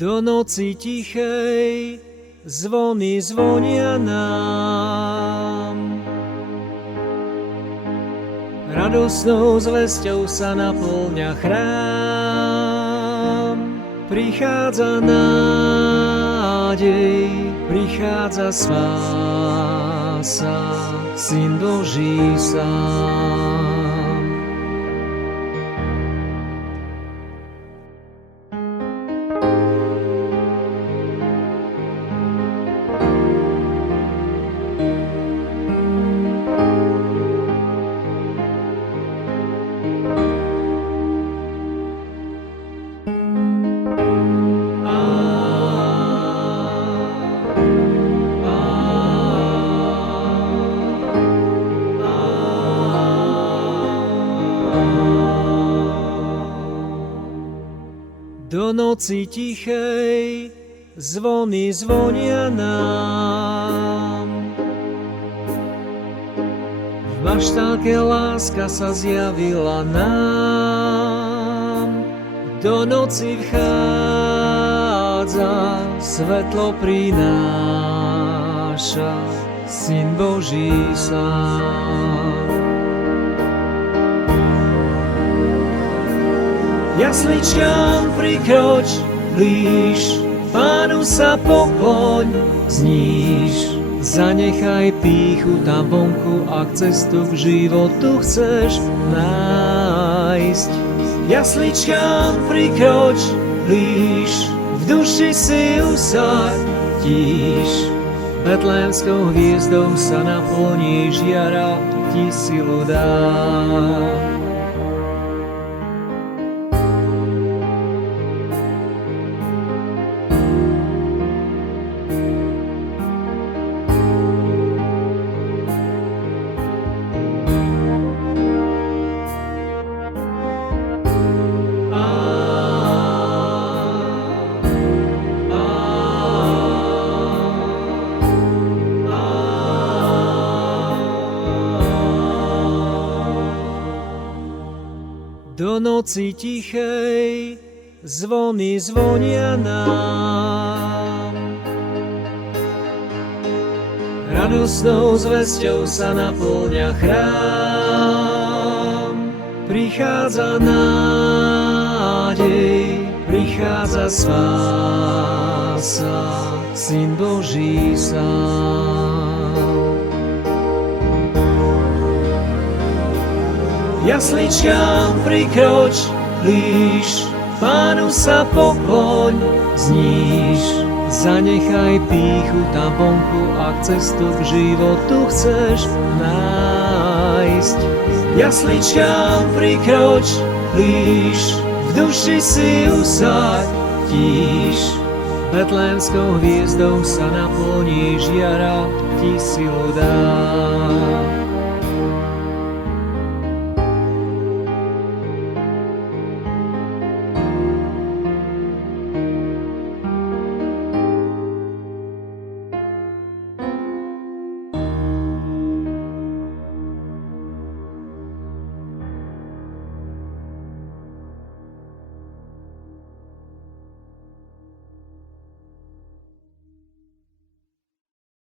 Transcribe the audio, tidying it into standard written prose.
Do noci tichej zvony zvonia nám. Radosnou zvesťou sa naplňa chrám. Prichádza nádej, prichádza spása, Syn Boží sám. Do noci tichej zvony zvonia nám. V maštálke láska sa zjavila nám. Do noci vchádza, svetlo prináša Syn Boží sám. Jasličkám prikroč blíž, Pánu sa pokloň, zníž. Zanechaj pýchu tam vonku, ak cestu k životu chceš nájsť. Jasličkám prikroč blíž, v duši si usadíš. Betlémskou hviezdou sa naplníš, jara ti silu dá. Do noci tichej zvony zvonia nám. Radosnou zvesťou sa naplňa chrám. Prichádza nádej, prichádza spása, Syn Boží sám. Jasličkám prikroč blíž, Pánu sa pokloň, zníž. Zanechaj pýchu tam vonku, ak cestu k životu chceš nájsť. Jasličkám prikroč blíž, v duši si usadíš. Betlémskou hviezdou sa naplníš, jara ti silu dá.